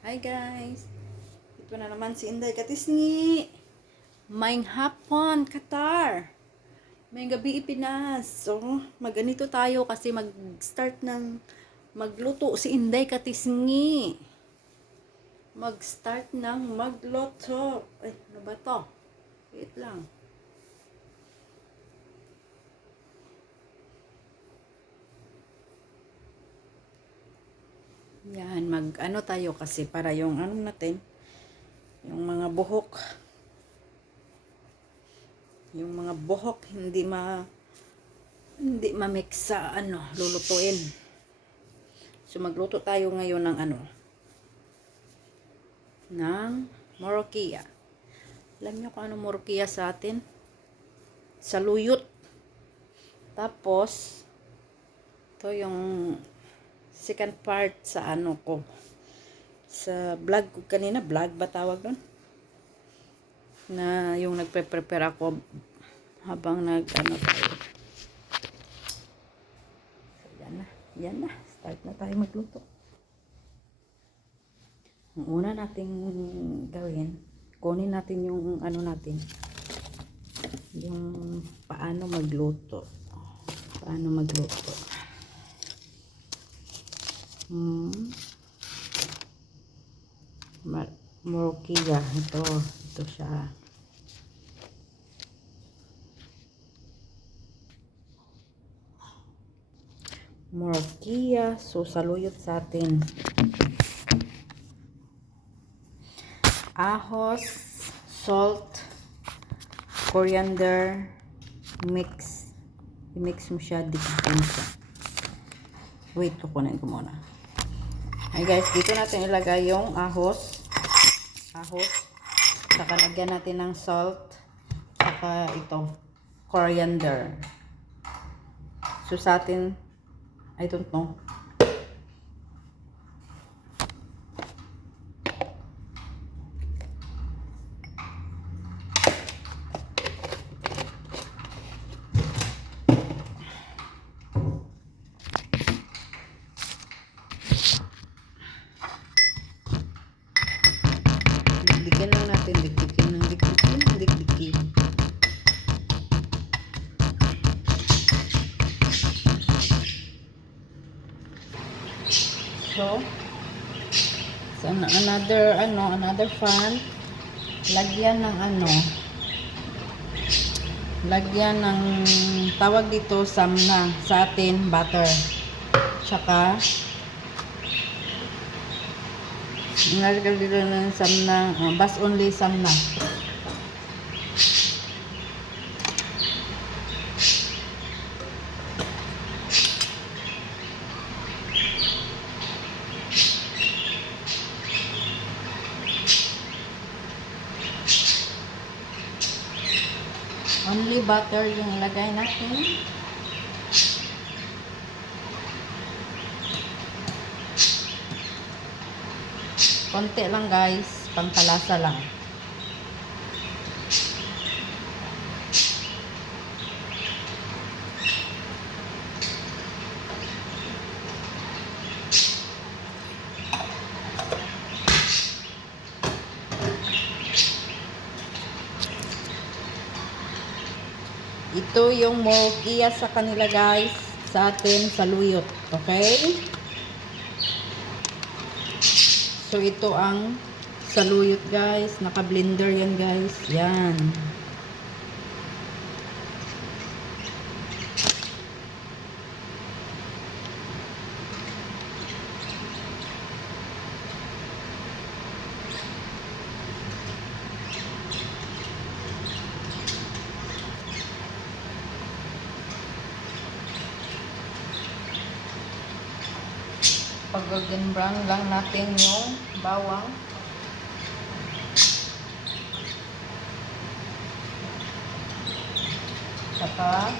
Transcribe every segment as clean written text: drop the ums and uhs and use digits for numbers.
Hi guys! Ito na naman si Inday Katisni. Maing hapon, Qatar. May gabi Pinas. So, magganito tayo kasi mag-start ng magluto si Inday Katisni. Mag-start ng magluto. Ay, ano ba to? Wait lang. Yan, mag-ano tayo kasi para yung ano natin, yung mga buhok. Yung mga buhok hindi ma-mix sa lulutuin. So magluto tayo ngayon ng ng morokia. Alam niyo kung ano morokia sa atin? Saluyot. Tapos to yung second part sa sa vlog ko kanina, vlog ba tawag doon? Na yung nagpe-prepare ako habang tayo. So, yan na. Start na tayo magluto. Ang una nating gawin, kunin natin yung natin, yung paano magluto. Morokia. Ito siya. Morokia. So, saluyot sa atin. Ahos, salt, coriander, i-mix mo siya, dikitin siya. Wait, kukunin ko muna. Ay guys, dito natin ilagay yung ahos, saka lagyan natin ng salt, saka ito, coriander. So sa atin, I don't know. Digdikin lang natin, digdikin. So another fan, lagyan ng tawag dito samna, sa atin butter, tsaka nalagyan dito ng samna, bas only samna. Only butter yung ilagay natin. Konti lang guys, pampalasa lang. Ito yung morokia sa kanila guys, sa atin saluyot, okay? So ito ang saluyot guys, naka-blender yan guys, yan. Pag golden brown lang natin yung bawang. Saka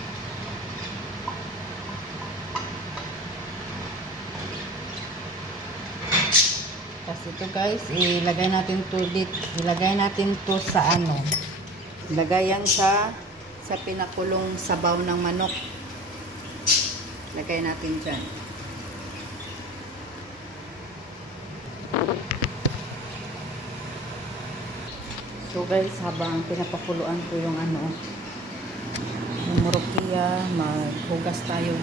kasi ito guys, ilagay natin to sa ilagay yan sa pinakulong sabaw ng manok. Lagay natin dyan. So guys, habang pinapakuluan ko yung yung morokia, maghugas tayo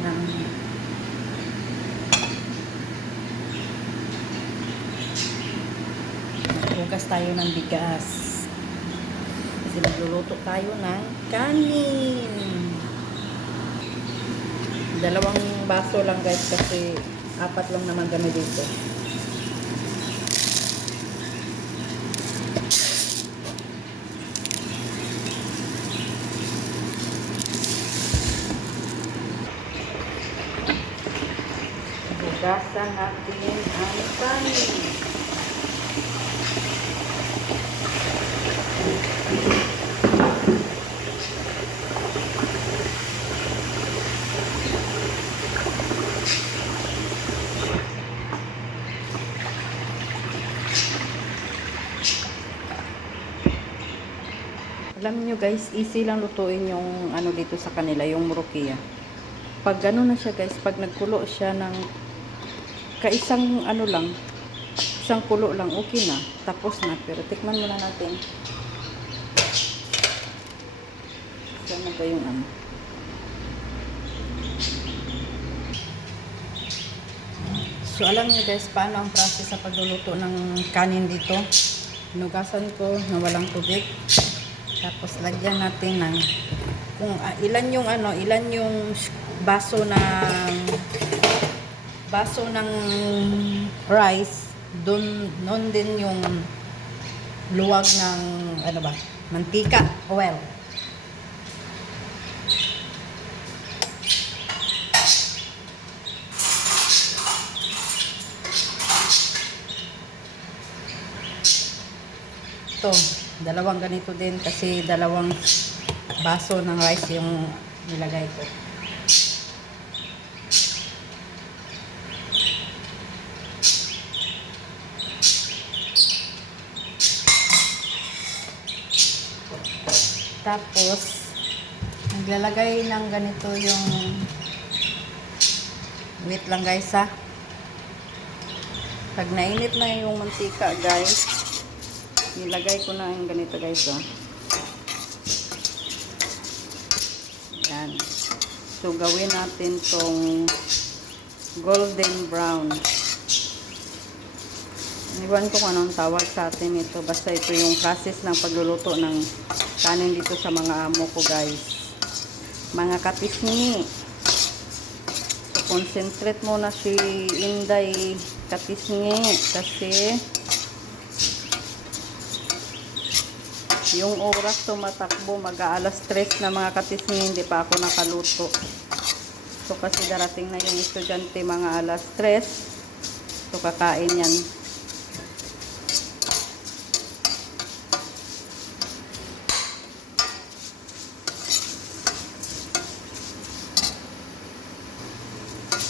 ng bigas. Kasi magluluto tayo ng kanin. 2 baso lang guys kasi 4 lang naman kami dito. Hugasan natin ang kanin. Alam nyo guys, easy lang lutuin yung dito sa kanila, yung morokia. Pag gano'n na siya guys, pag nagkulo siya ng kaisang lang, isang kulo lang, okay na. Tapos na, pero tikman muna natin. Saan ba yung So, alam niyo guys, paano ang process sa pagluluto ng kanin dito. Hinugasan ko na walang tubig. Tapos, lagyan natin ng kung ilan yung baso ng rice, nun din yung luwag ng mantika, oil. Ito, 2 ganito din kasi 2 baso ng rice yung nilagay ko. Tapos, naglalagay ng ganito yung wait lang guys ha. Pag nainit na yung mantika guys, nilagay ko na yung ganito guys ha. Yan. So, gawin natin tong golden brown. Iwan ko kung anong tawag sa atin ito. Basta ito yung process ng pagluluto ng kanin dito sa mga amo ko guys. Mga katisni. So, concentrate muna si Inday katisni kasi yung oras tumatakbo, mag-aalas 3 na mga katisni, hindi pa ako nakaluto. So, kasi darating na yung estudyante mga alas 3. So, kakain yan.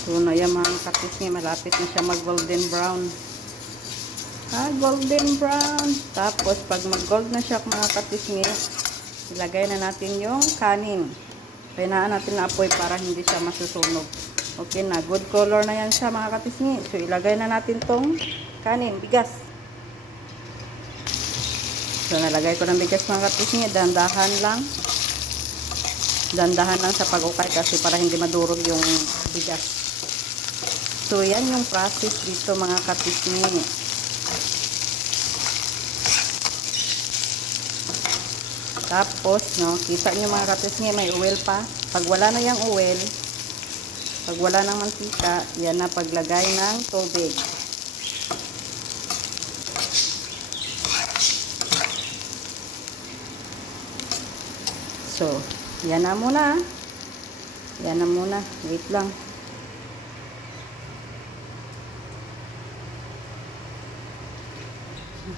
So, na yan mga katisni, malapit na siya mag-golden brown. Golden brown. Tapos, pag mag-gold na siya mga katisni, ilagay na natin yung kanin. Painaan natin na apoy para hindi siya masusunog. Okay na. Good color na yan siya mga katisni. So, ilagay na natin tong kanin, bigas. So, nalagay ko ng bigas mga katisni. Dandahan lang. Dandahan lang sa pag-ukay kasi para hindi madurog yung bigas. So, yan yung process dito mga katisni. Tapos, kita nyo mga katisni, may oil pa. Pag wala na yung oil, pag wala ng mantika, yan na paglagay ng tubig. So, yan na muna. Yan na muna. Wait lang.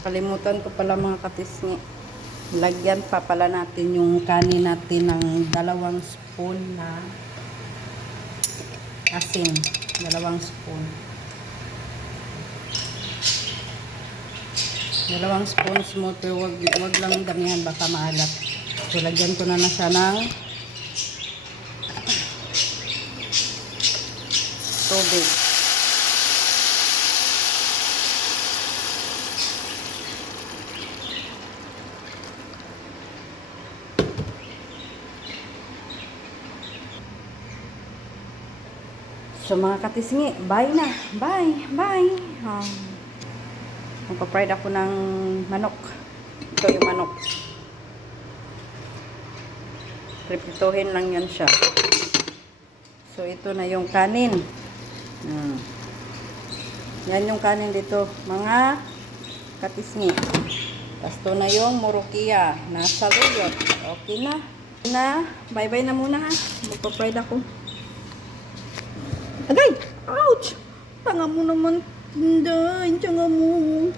Kalimutan ko pala mga katisni. Lagyan pa pala natin yung kanin natin ng 2 spoon na asin. 2 spoon. 2 spoon smooth pero wag lang damihan baka maalat. So lagyan ko na siya ng tubig. So mga katisngi, bye na. Bye, bye. Magpa-fried ako ng manok. Ito yung manok. Pripituhin lang yan siya. So ito na yung kanin. Yan yung kanin dito, mga katisngi. Tapos ito na yung murukiya. Nasa luyot. Okay na. Bye-bye na muna ha. Magpa-fried ako. Agay! Ouch! Tanga mo naman. Tinday. Tanga mo.